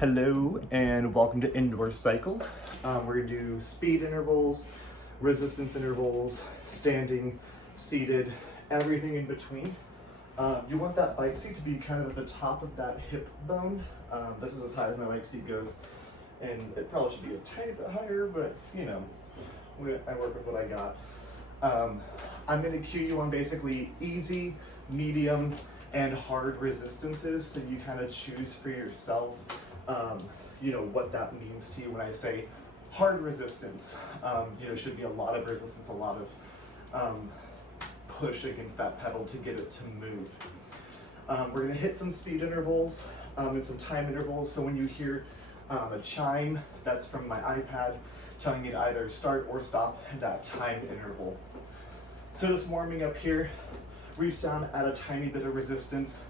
Hello and welcome to Indoor Cycle. We're going to do speed intervals, resistance intervals, standing, seated, everything in between. You want that bike seat to be kind of at the top of that hip bone. This is as high as my bike seat goes, and it probably should be a tiny bit higher, but you know, I work with what I got. I'm going to cue you on basically easy, medium, and hard resistances, so you kind of choose for yourself what that means to you. When I say hard resistance, should be a lot of resistance, a lot of push against that pedal to get it to move. We're going to hit some speed intervals and some time intervals. So when you hear a chime, that's from my iPad telling you to either start or stop that time interval. So just warming up here, reach down, add a tiny bit of resistance,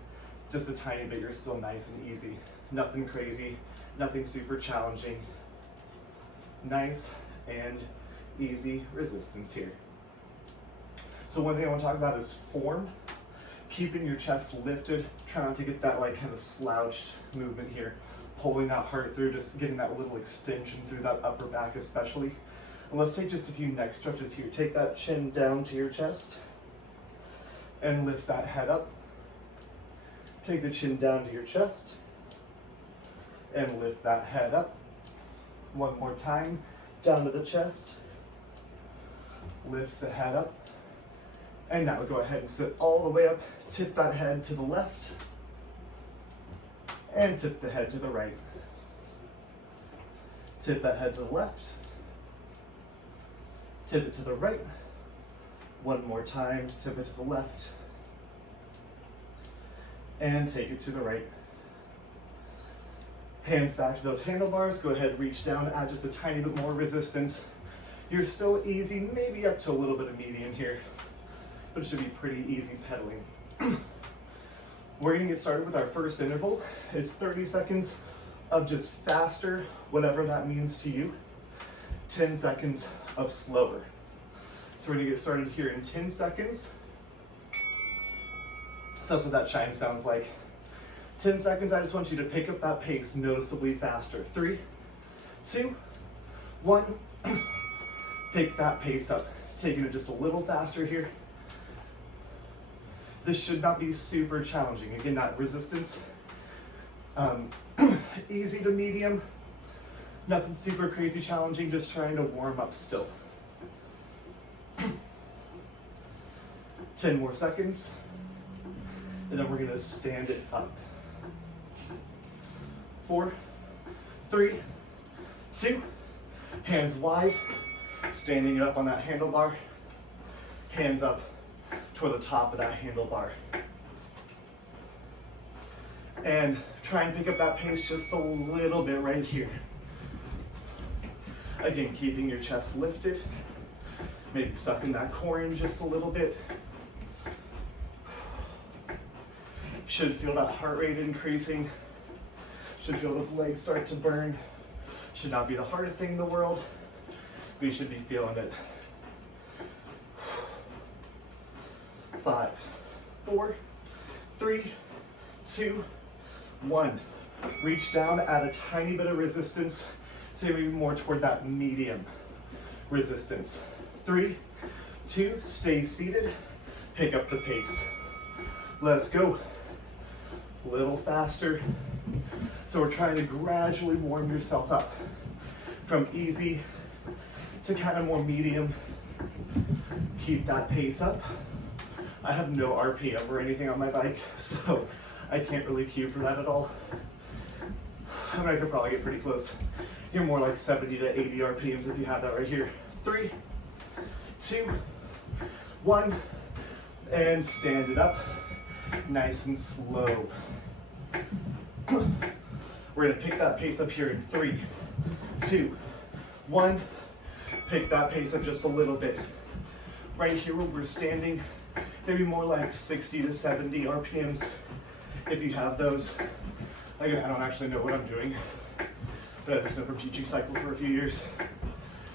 just a tiny bit. You're still nice and easy. Nothing crazy, nothing super challenging. Nice and easy resistance here. So one thing I want to talk about is form. Keeping your chest lifted, try not to get that kind of slouched movement here. Pulling that heart through, just getting that little extension through that upper back especially. And let's take just a few neck stretches here. Take that chin down to your chest and lift that head up. Take the chin down to your chest and lift that head up. One more time, down to the chest, lift the head up. And now go ahead and sit all the way up, tip that head to the left, and tip the head to the right. Tip that head to the left, tip it to the right. One more time, tip it to the left, and take it to the right. Hands back to those handlebars. Go ahead, reach down, add just a tiny bit more resistance. You're still easy, maybe up to a little bit of medium here, but it should be pretty easy pedaling. We're gonna get started with our first interval. It's 30 seconds of just faster, whatever that means to you. 10 seconds of slower. So we're gonna get started here in 10 seconds. So that's what that chime sounds like. 10 seconds, I just want you to pick up that pace noticeably faster. 3, 2, 1. Pick that pace up. Taking it just a little faster here. This should not be super challenging. Again, that resistance, easy to medium. Nothing super crazy challenging, just trying to warm up still. 10 more seconds. And then we're gonna stand it up. 4, 3, 2, hands wide, standing it up on that handlebar, hands up toward the top of that handlebar. And try and pick up that pace just a little bit right here. Again, keeping your chest lifted, maybe sucking that core in just a little bit. Should feel that heart rate increasing. Should feel those legs start to burn. Should not be the hardest thing in the world. We should be feeling it. 5, 4, 3, 2, 1. Reach down, add a tiny bit of resistance. Say maybe more toward that medium resistance. 3, 2, stay seated. Pick up the pace. Let's go. A little faster. So we're trying to gradually warm yourself up from easy to kind of more medium. Keep that pace up. I have no RPM or anything on my bike, so I can't really cue for that at all. I mean, I could probably get pretty close. You're more like 70 to 80 RPMs if you have that right here. 3, 2, 1, and stand it up. Nice and slow. We're gonna pick that pace up here in 3, 2, 1. Pick that pace up just a little bit. Right here where we're standing, maybe more like 60 to 70 RPMs if you have those. Again, I don't actually know what I'm doing, but I just know from teaching cycle for a few years.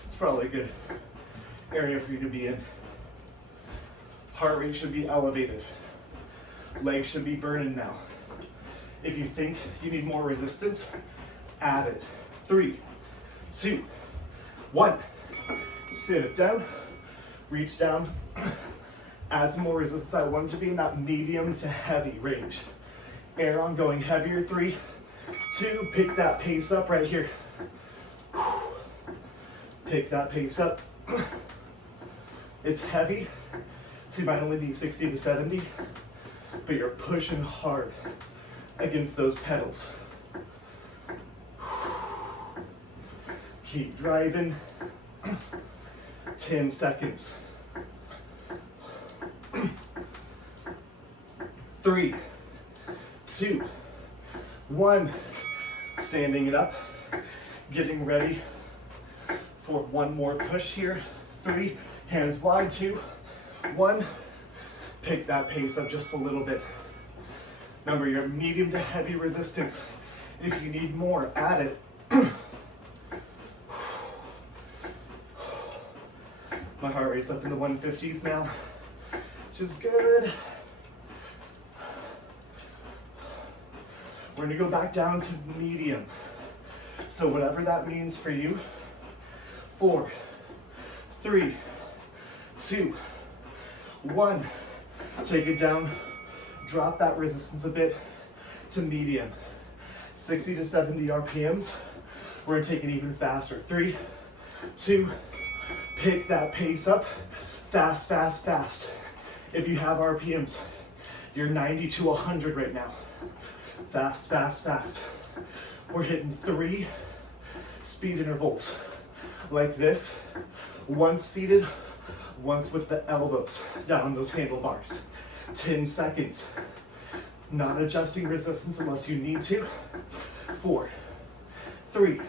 It's probably a good area for you to be in. Heart rate should be elevated. Legs should be burning now. If you think you need more resistance, Add it. 3, 2, 1. Sit it down, reach down, add some more resistance. I want to be in that medium to heavy range. Air on going heavier. 3, 2, pick that pace up right here. Pick that pace up. It's heavy, so you might only be 60 to 70, but you're pushing hard against those pedals. Keep driving. 10 seconds. 3, 2, 1. Standing it up, getting ready for one more push here. 3, hands wide. 2, 1. Pick that pace up just a little bit. Remember, you're medium to heavy resistance. If you need more, add it. My heart rate's up in the 150s now, which is good. We're gonna go back down to medium. So whatever that means for you. 4, 3, 2, 1. Take it down, drop that resistance a bit to medium. 60 to 70 RPMs. We're gonna take it even faster. 3, 2, pick that pace up. Fast, fast, fast. If you have RPMs, you're 90 to 100 right now. Fast, fast, fast. We're hitting 3 speed intervals like this. Once seated, once with the elbows down those handlebars. 10 seconds. Not adjusting resistance unless you need to. 4, 3,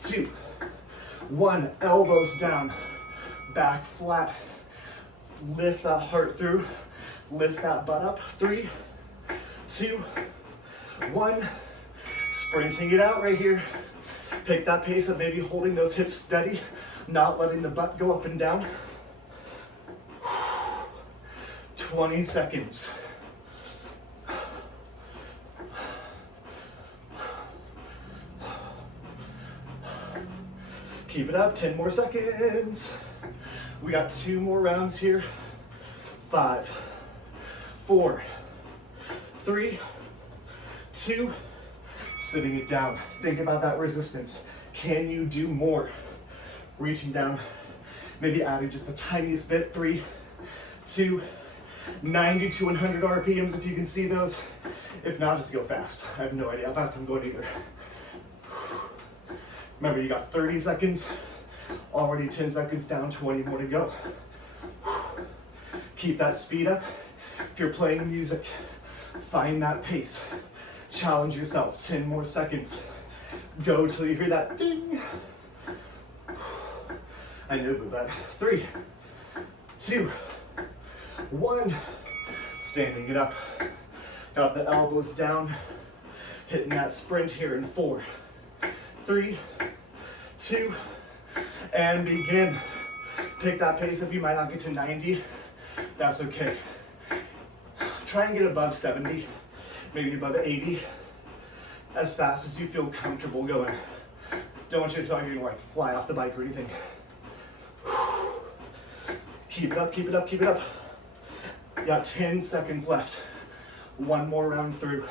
2, 1. Elbows down, back flat. Lift that heart through, lift that butt up. 3, 2, 1. Sprinting it out right here. Pick that pace up, maybe holding those hips steady, not letting the butt go up and down. 20 seconds. Keep it up, 10 more seconds. We got 2 more rounds here. 5, 4, 3, 2, sitting it down. Think about that resistance. Can you do more? Reaching down, maybe adding just the tiniest bit. 3, 2, 90 to 100 RPMs if you can see those. If not, just go fast. I have no idea how fast I'm going either. Remember, you got 30 seconds, already 10 seconds down, 20 more to go. Keep that speed up. If you're playing music, find that pace. Challenge yourself, 10 more seconds. Go till you hear that ding. I know, but 3, 2, 1. Standing it up. Got the elbows down. Hitting that sprint here in 4, 3, 2, and begin. Pick that pace up. You might not get to 90. That's okay. Try and get above 70, maybe above 80, as fast as you feel comfortable going. Don't want you to feel like you're gonna like fly off the bike or anything. Keep it up, keep it up, keep it up. You got 10 seconds left. One more round through.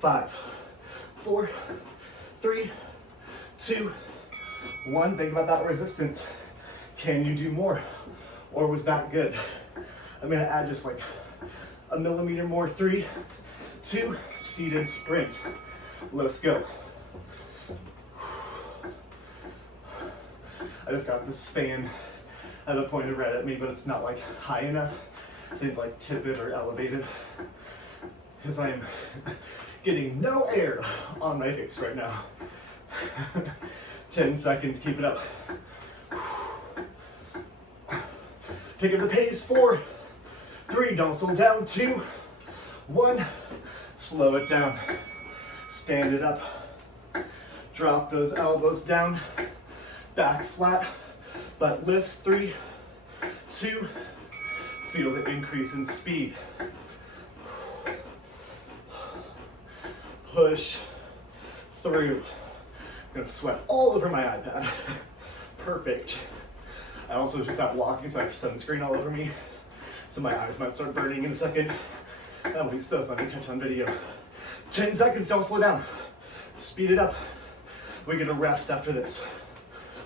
5, 4, 3, 2, 1. Think about that resistance. Can you do more? Or was that good? I'm gonna add just like a millimeter more. 3, 2, seated sprint. Let's go. I just got this fan at the pointed right at me, but it's not like high enough to like tip it or elevate it, because I am getting no air on my face right now. 10 seconds, keep it up. Pick up the pace. 4, 3, don't slow down. 2, 1, slow it down. Stand it up. Drop those elbows down. Back flat, butt lifts. 3, 2, feel the increase in speed. push through. I'm gonna sweat all over my iPad. Perfect. I also just stopped walking, so I have sunscreen all over me. So my eyes might start burning in a second. That'll be so fun to catch on video. 10 seconds, don't slow down. Speed it up. We get a rest after this.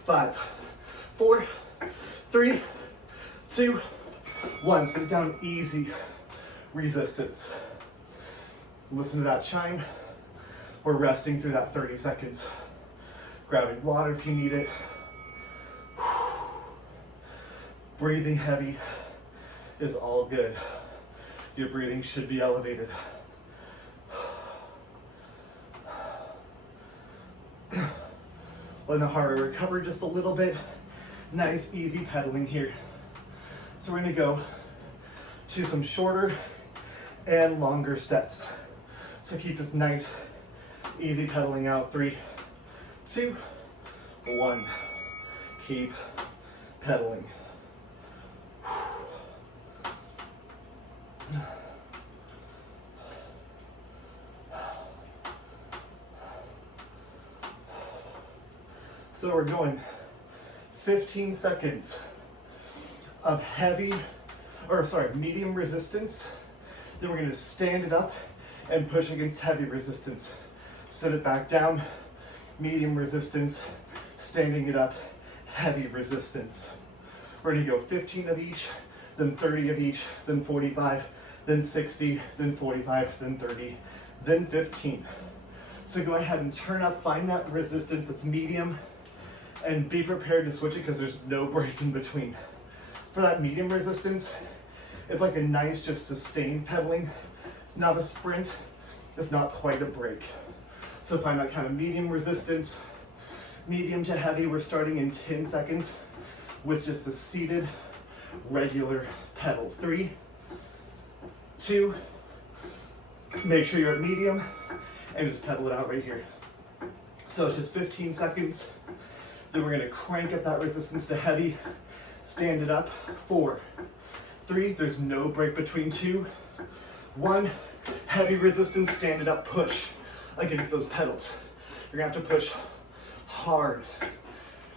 5, 4, 3, 2, 1. Sit down, easy resistance. Listen to that chime. We're resting through that 30 seconds. Grabbing water if you need it. Breathing heavy is all good. Your breathing should be elevated. Letting the heart recover just a little bit. Nice, easy pedaling here. So we're gonna go to some shorter and longer sets. So keep this nice, easy pedaling out. 3, 2, 1. Keep pedaling. So we're going 15 seconds of medium resistance. Then we're going to stand it up and push against heavy resistance. Set it back down, medium resistance, standing it up, heavy resistance. We're going to go 15 of each, then 30 of each, then 45, then 60, then 45, then 30, then 15. So go ahead and turn up, find that resistance that's medium, and be prepared to switch it because there's no break in between. For that medium resistance, it's like a nice, just sustained pedaling. It's not a sprint, it's not quite a break. So find that kind of medium resistance, medium to heavy. We're starting in 10 seconds with just a seated, regular pedal. 3, 2, make sure you're at medium, and just pedal it out right here. So it's just 15 seconds. Then we're gonna crank up that resistance to heavy, stand it up. 4, 3, there's no break between 2, 1, heavy resistance, stand it up, push against those pedals. You're gonna have to push hard.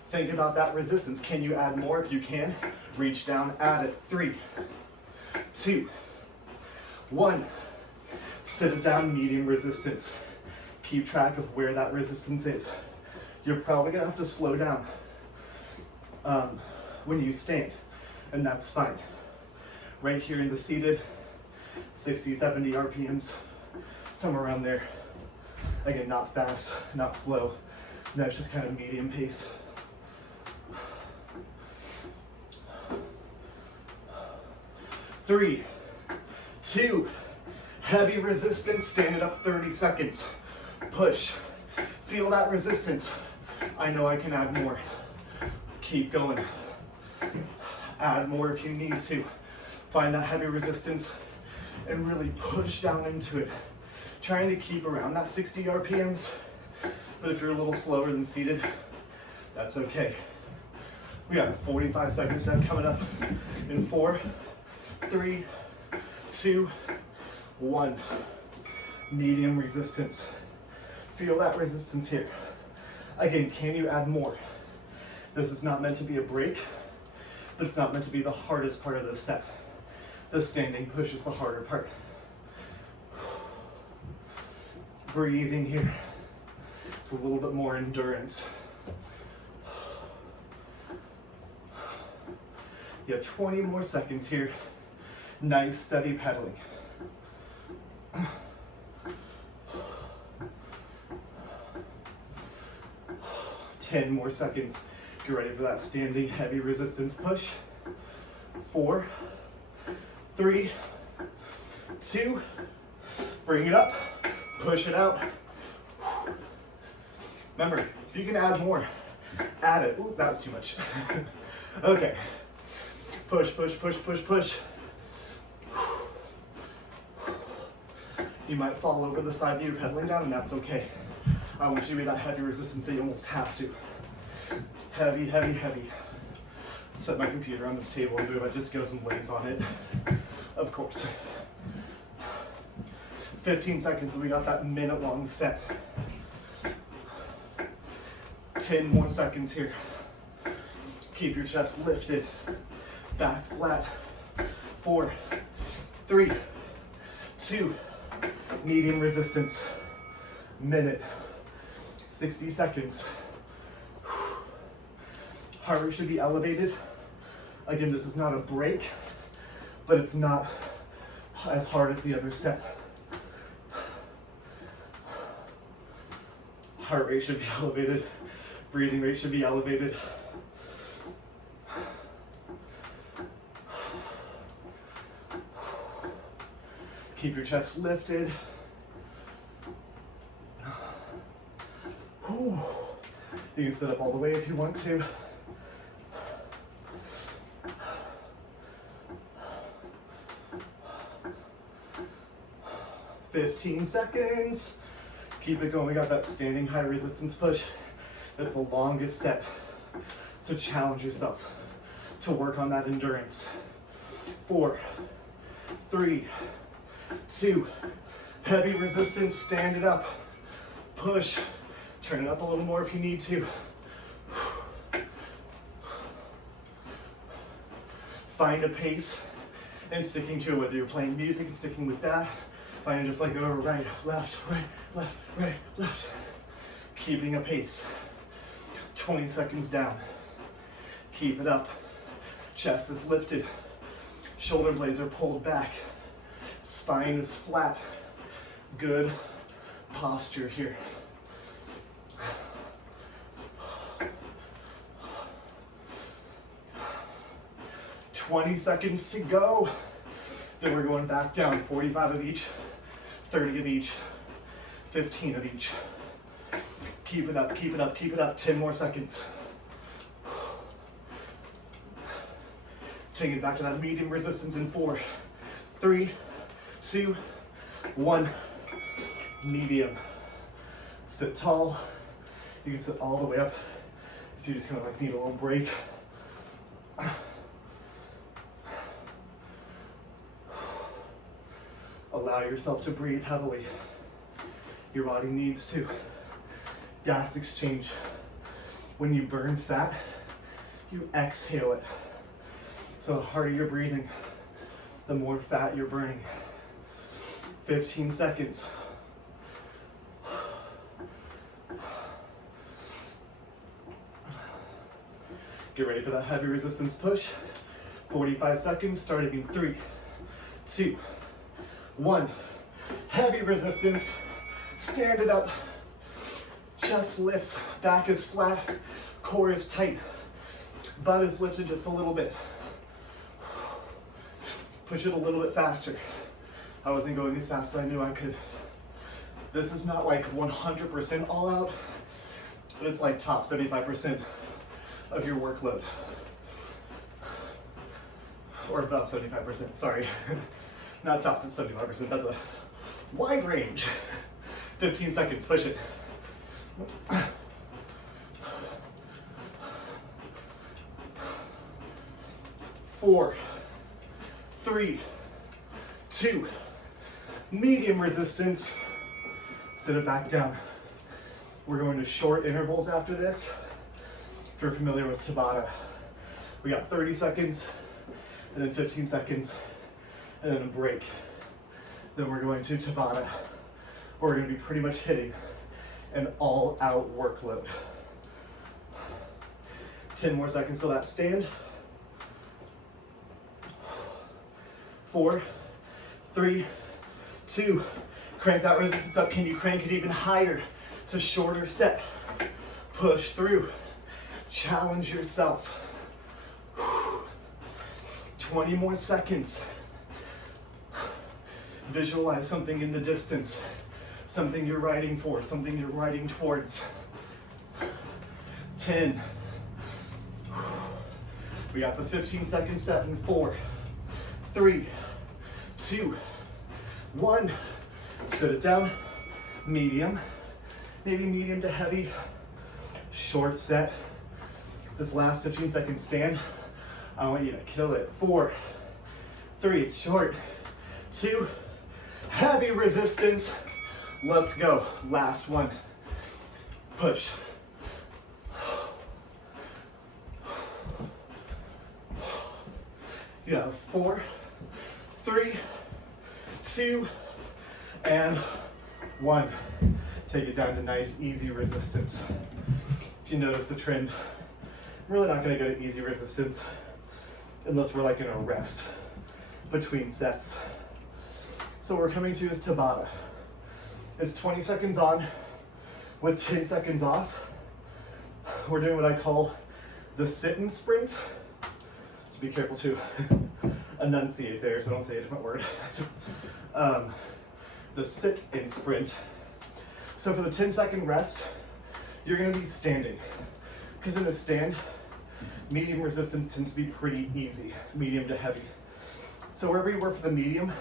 Think about that resistance. Can you add more? If you can, reach down, add it. 3, 2, 1. Sit it down, medium resistance. Keep track of where that resistance is. You're probably gonna have to slow down when you stand, and that's fine. Right here in the seated, 60, 70 RPMs, somewhere around there. Again, not fast, not slow. That's just kind of medium pace. 3, 2, heavy resistance, stand it up 30 seconds. Push, feel that resistance. I know I can add more. Keep going. Add more if you need to. Find that heavy resistance and really push down into it. Trying to keep around that 60 RPMs, but if you're a little slower than seated, that's okay. We got a 45-second set coming up in 4, 3, 2, 1. Medium resistance. Feel that resistance here. Again, can you add more? This is not meant to be a break, but it's not meant to be the hardest part of the set. The standing push is the harder part. Breathing here. It's a little bit more endurance. You have 20 more seconds here. Nice, steady pedaling. 10 more seconds. Get ready for that standing heavy resistance push. 4, 3, 2, bring it up, push it out. Remember, if you can add more, add it. Ooh, that was too much. Okay. Push, push, push, push, push. You might fall over the side that you're pedaling down, and that's okay. I want you to be that heavy resistance that you almost have to. Heavy, heavy, heavy. Set my computer on this table and move. I just go some legs on it. Of course. 15 seconds, we got that minute-long set. 10 more seconds here. Keep your chest lifted, back flat. 4, 3, 2, medium resistance. Minute, 60 seconds. Heart rate should be elevated. Again, this is not a break, but it's not as hard as the other set. Heart rate should be elevated. Breathing rate should be elevated. Keep your chest lifted. Whew. You can sit up all the way if you want to. "15 seconds. Keep it going. We got that standing high resistance push. That's the longest set. So challenge yourself to work on that endurance. 4, 3, 2, heavy resistance, stand it up. Push, turn it up a little more if you need to. Find a pace and sticking to it, whether you're playing music and sticking with that. Find just like go right, left, right, left. Keeping a pace. 20 seconds down. Keep it up. Chest is lifted. Shoulder blades are pulled back. Spine is flat. Good posture here. "20 seconds to go. Then we're going back down. 45 of each, 30 of each, 15 of each. Keep it up, keep it up, keep it up. 10 more seconds. Take it back to that medium resistance in 4, 3, 2, 1. Medium. Sit tall. You can sit all the way up if you just kind of like need a little break. Allow yourself to breathe heavily. Your body needs to. Gas exchange. When you burn fat, you exhale it. So the harder you're breathing, the more fat you're burning. 15 seconds. Get ready for that heavy resistance push. 45 seconds, starting in 3, 2, 1. Heavy resistance. Stand it up. Chest lifts. Back is flat. Core is tight. Butt is lifted just a little bit. Push it a little bit faster. I wasn't going as fast as I knew I could. This is not like 100% all out, but it's like top 75% of your workload. Or about 75%, sorry. Not top 75%, that's a wide range. 15 seconds, push it. 4, 3, 2, medium resistance. Sit it back down. We're going to short intervals after this. If you're familiar with Tabata, we got 30 seconds, and then 15 seconds, and then a break. Then we're going to Tabata. We're going to be pretty much hitting an all-out workload. 10 more seconds till that stand. 4, 3, 2, crank that resistance up. Can you crank it even higher to shorter set? Push through. Challenge yourself. 20 more seconds. Visualize something in the distance, something you're riding for, something you're riding towards. 10. We got the 15-second set in 4, 3, 2, 1. Sit it down. Medium, maybe medium to heavy. Short set. This last 15-second stand, I want you to kill it. 4, 3, it's short. 2, Heavy resistance. Let's go. Last one. Push. You have 4, 3, 2, and 1. Take it down to nice, easy resistance. If you notice the trend, I'm really not going to go to easy resistance unless we're like in a rest between sets. So what we're coming to is Tabata. It's 20 seconds on with 10 seconds off. We're doing what I call the sit-and sprint. So be careful to enunciate there, so don't say a different word. The sit-and sprint. So for the 10-second rest, you're going to be standing. Because in a stand, medium resistance tends to be pretty easy, medium to heavy. So wherever you were for the medium,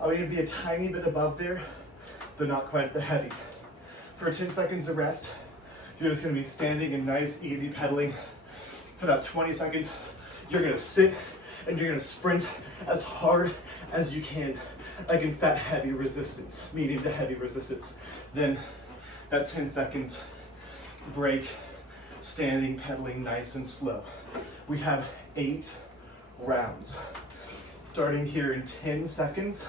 I want you to be a tiny bit above there, but not quite at the heavy. For 10 seconds of rest, you're just going to be standing and nice, easy pedaling. For that 20 seconds, you're going to sit and you're going to sprint as hard as you can against that heavy resistance, medium to heavy resistance. Then that 10 seconds break, standing, pedaling nice and slow. We have 8 rounds. Starting here in 10 seconds.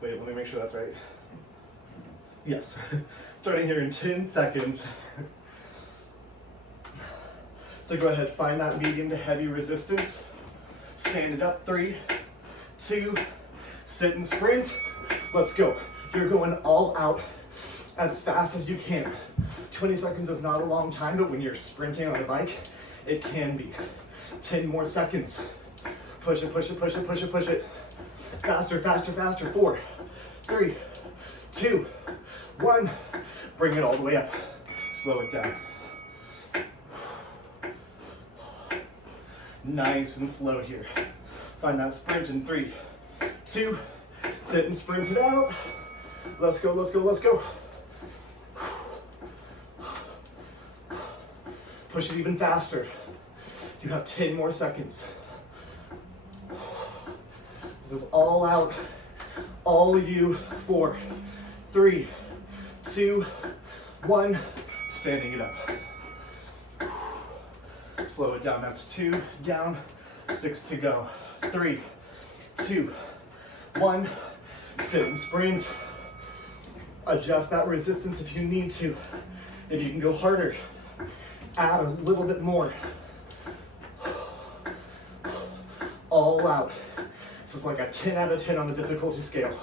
Wait, let me make sure that's right. Yes. Starting here in 10 seconds. So go ahead, find that medium to heavy resistance. Stand it up, 3, 2, sit and sprint. Let's go. You're going all out as fast as you can. 20 seconds is not a long time, but when you're sprinting on a bike, it can be. 10 more seconds. Push it, push it, push it, push it, push it. Faster, faster, faster. 4, 3, 2, 1. Bring it all the way up. Slow it down. Nice and slow here. Find that sprint in 3, 2, sit and sprint it out. Let's go, let's go, let's go. Push it even faster. You have 10 more seconds. This is all out, all you. 4, 3, 2, 1. Standing it up. Slow it down. That's 2 down, 6 to go. 3, 2, 1. Sit and sprint. Adjust that resistance if you need to. If you can go harder, add a little bit more. All out. This is like a 10 out of 10 on the difficulty scale.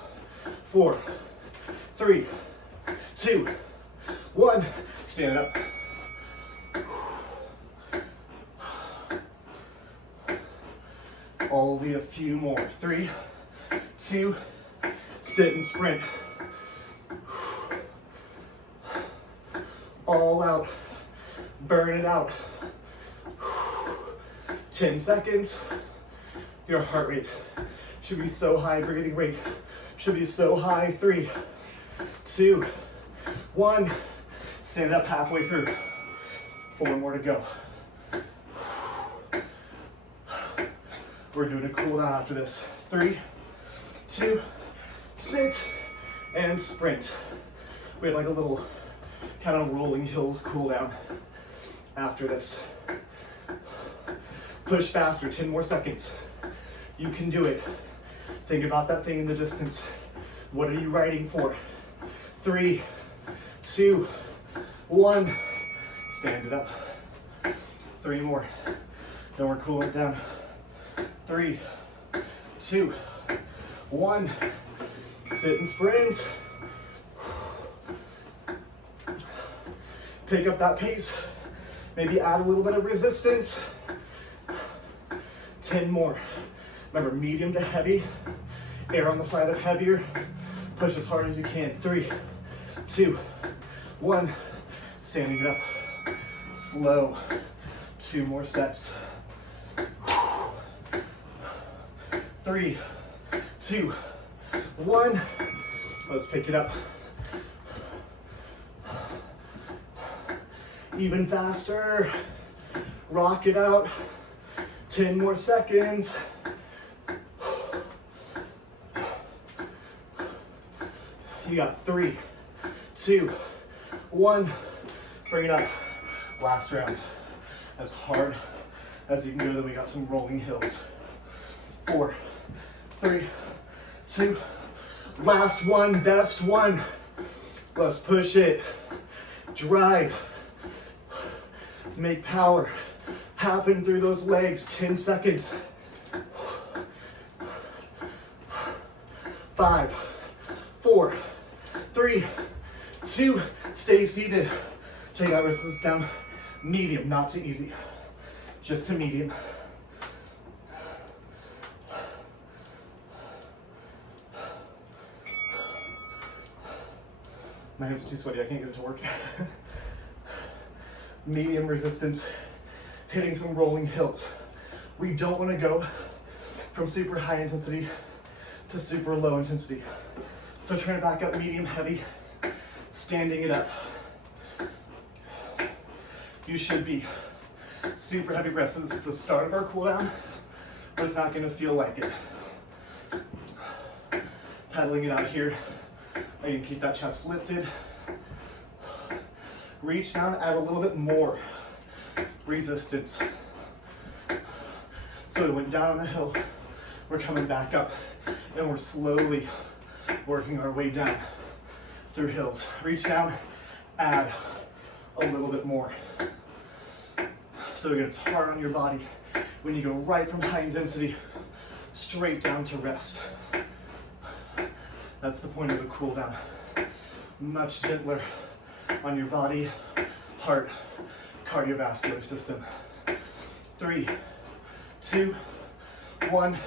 4, 3, 2, 1. Stand up. Only a few more. 3, 2, sit and sprint. All out. Burn it out. 10 seconds. Your heart rate should be so high, breathing rate should be so high. 3, 2, 1. Stand up halfway through. 4 more to go. We're doing a cool down after this. 3, 2, sit, and sprint. We have like a little kind of rolling hills cool down after this. Push faster, 10 more seconds. You can do it. Think about that thing in the distance. What are you riding for? 3, 2, 1. Stand it up. 3 more. Then we're cooling it down. 3, 2, 1. Sit and sprint. Pick up that pace. Maybe add a little bit of resistance. 10 more. Remember, medium to heavy. Err on the side of heavier. Push as hard as you can. 3, 2, 1. Standing it up. Slow. 2 more sets. 3, 2, 1. Let's pick it up. Even faster. Rock it out. 10 more seconds. You got 3, 2, 1. Bring it up. Last round. As hard as you can go. Then we got some rolling hills. 4, 3, 2. Last one, best one. Let's push it. Drive. Make power happen through those legs. 10 seconds. 5, 4, 3, 2. Stay seated. Take that resistance down. Medium, not too easy. Just to medium. My hands are too sweaty, I can't get it to work. Medium resistance, hitting some rolling hills. We don't want to go from super high intensity to super low intensity. So trying to back up medium heavy, standing it up. You should be super heavy breaths. So this is the start of our cool down, but it's not going to feel like it. Pedaling it out here. You can keep that chest lifted. Reach down, add a little bit more resistance. So it went down on the hill. We're coming back up, and we're slowly working our way down through hills. Reach down, add a little bit more. So again, it's hard on your body when you go right from high intensity straight down to rest. That's the point of the cool down. Much gentler on your body, heart, cardiovascular system. 3, 2, 1.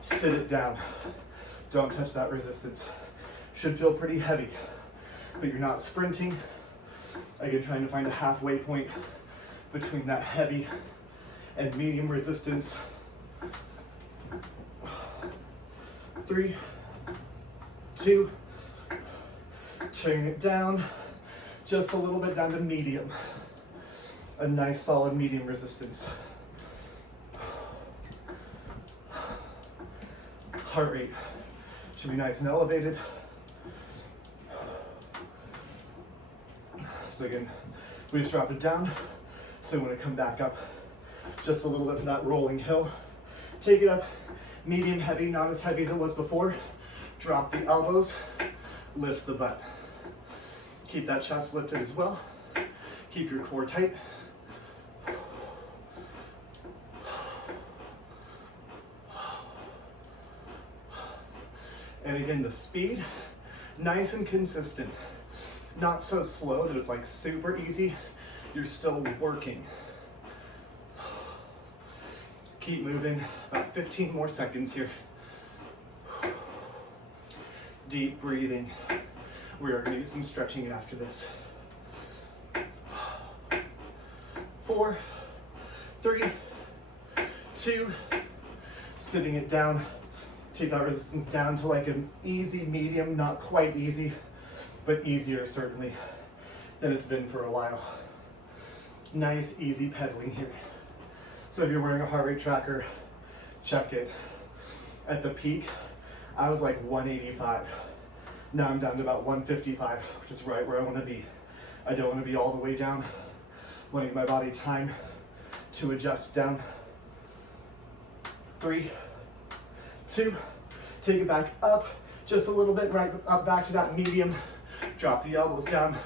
Sit it down. Don't touch that resistance. Should feel pretty heavy, but you're not sprinting. Again, trying to find a halfway point between that heavy and medium resistance. 3, 2, turn it down, just a little bit down to medium. A nice solid medium resistance. Heart rate should be nice and elevated. So again, we just drop it down. So we want to come back up just a little bit for that rolling hill. Take it up, medium heavy, not as heavy as it was before. Drop the elbows, lift the butt. Keep that chest lifted as well. Keep your core tight. And again, the speed, nice and consistent. Not so slow that it's like super easy. You're still working. Keep moving, about 15 more seconds here. Deep breathing. We are going to get some stretching in after this. 4, 3, 2, sitting it down. Take that resistance down to like an easy medium, not quite easy, but easier certainly than it's been for a while. Nice, easy pedaling here. So if you're wearing a heart rate tracker, check it. At the peak, I was like 185. Now I'm down to about 155, which is right where I want to be. I don't want to be all the way down. I want to give my body time to adjust down. 3, 2, take it back up just a little bit, right up back to that medium. Drop the elbows down,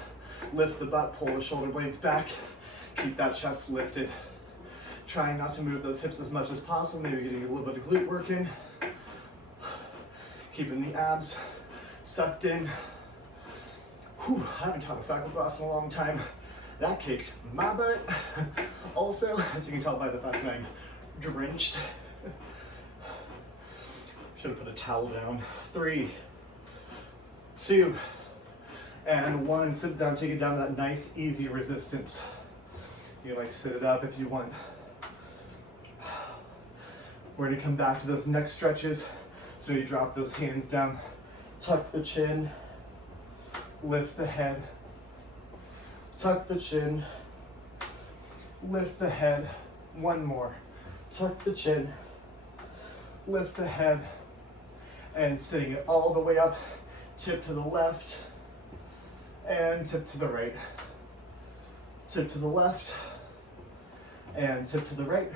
lift the butt, pull the shoulder blades back, keep that chest lifted. Trying not to move those hips as much as possible, maybe getting a little bit of glute work in. Keeping the abs sucked in. Whew, I haven't taught a cycle class in a long time. That kicked my butt. Also, as you can tell by the fact that I'm drenched. Should have put a towel down. 3, 2, and 1. Sit down, take it down to that nice, easy resistance. You can like sit it up if you want. We're gonna come back to those neck stretches. So you drop those hands down, tuck the chin, lift the head, tuck the chin, lift the head. One more. Tuck the chin, lift the head, and sitting it all the way up. tip to the left, and tip to the right. Tip to the left, and tip to the right.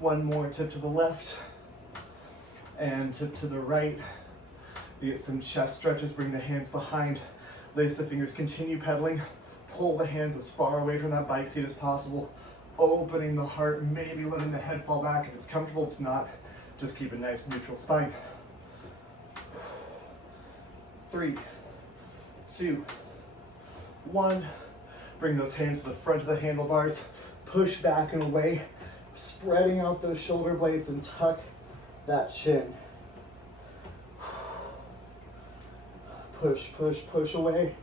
One more tip to the left, and tip to the right. You get some chest stretches, bring the hands behind, lace the fingers, continue pedaling, pull the hands as far away from that bike seat as possible, opening the heart, maybe letting the head fall back if it's comfortable. If it's not, just keep a nice neutral spine. 3, 2, 1. Bring those hands to the front of the handlebars, push back and away, spreading out those shoulder blades and tuck that chin. Push, push, push away.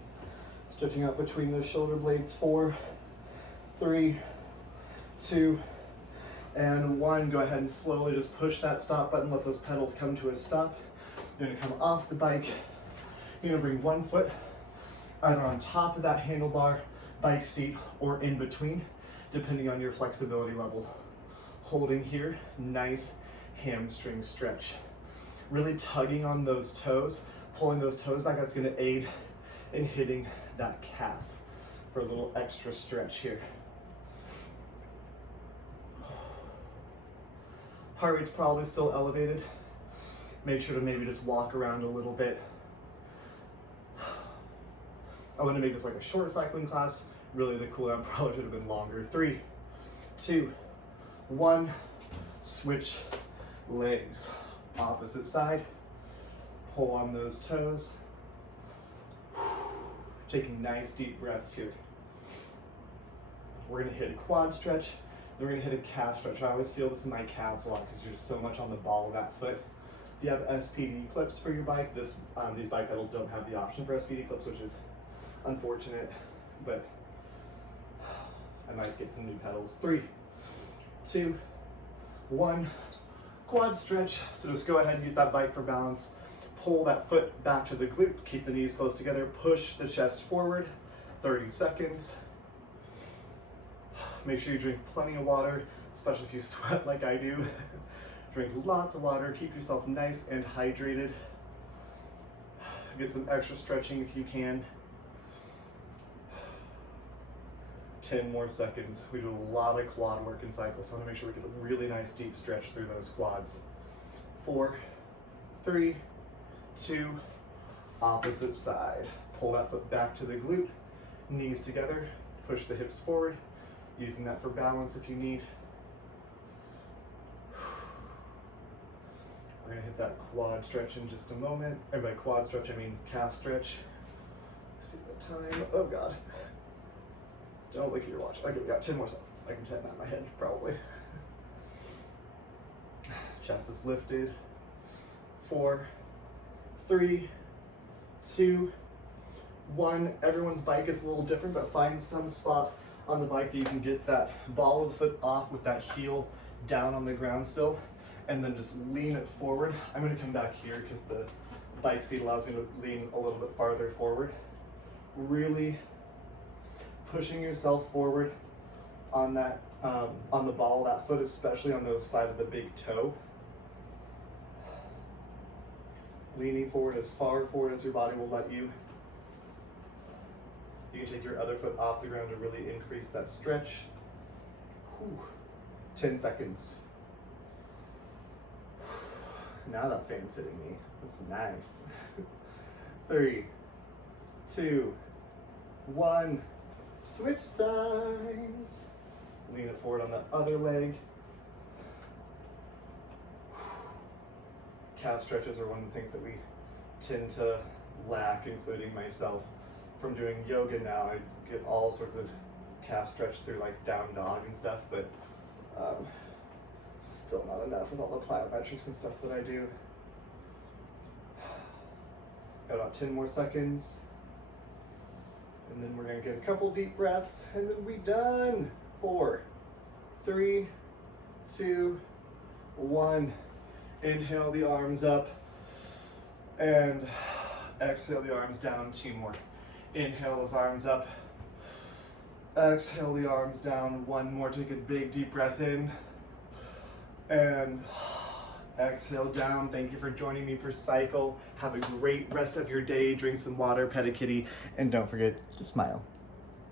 Stretching out between those shoulder blades. 4, 3, 2, and 1. Go ahead and slowly just push that stop button. Let those pedals come to a stop. You're gonna come off the bike. You're gonna bring one foot either on top of that handlebar, bike seat, or in between, depending on your flexibility level. Holding here, nice hamstring stretch. Really tugging on those toes, pulling those toes back. That's gonna aid in hitting that calf for a little extra stretch here. Heart rate's probably still elevated. Make sure to maybe just walk around a little bit. I want to make this like a short cycling class. Really, the cooldown probably should have been longer. 3, 2, 1. Switch legs. Opposite side. Pull on those toes. Taking nice deep breaths here. We're going to hit a quad stretch. Then we're going to hit a calf stretch. I always feel this in my calves a lot because you're just so much on the ball of that foot. If you have SPD clips for your bike, these bike pedals don't have the option for SPD clips, which is unfortunate, but I might get some new pedals. 3, 2, 1. Quad stretch. So just go ahead and use that bike for balance. Pull that foot back to the glute. Keep the knees close together. Push the chest forward. 30 seconds. Make sure you drink plenty of water, especially if you sweat like I do. Drink lots of water. Keep yourself nice and hydrated. Get some extra stretching if you can. 10 more seconds. We do a lot of quad work in cycles, so I want to make sure we get a really nice deep stretch through those quads. 4, 3, 2, opposite side. Pull that foot back to the glute, knees together, push the hips forward, using that for balance if you need. We're gonna hit that quad stretch in just a moment. And by quad stretch, I mean calf stretch. See the time, oh God. Don't look at your watch. Okay, we got 10 more seconds. I can tap that in my head, probably. Chest is lifted. 4, 3, 2, 1. Everyone's bike is a little different, but find some spot on the bike that you can get that ball of the foot off with that heel down on the ground still, and then just lean it forward. I'm gonna come back here because the bike seat allows me to lean a little bit farther forward. Really pushing yourself forward on that, on the ball of that foot, especially on the side of the big toe. Leaning forward as far forward as your body will let you. You can take your other foot off the ground to really increase that stretch. Whew. 10 seconds. Now that fan's hitting me. That's nice. 3, 2, 1. Switch sides. Lean it forward on the other leg. Calf stretches are one of the things that we tend to lack, including myself. From doing yoga now, I get all sorts of calf stretch through like down dog and stuff, but still not enough with all the plyometrics and stuff that I do. Got about 10 more seconds. And then we're gonna get a couple deep breaths and then we done. 4, 3, 2, 1. Inhale the arms up and exhale the arms down. 2 more. Inhale those arms up. Exhale the arms down. 1 more. Take a big deep breath in and Exhale down. Thank you for joining me for cycle. Have a great rest of your day. Drink some water, pet a kitty, and don't forget to smile.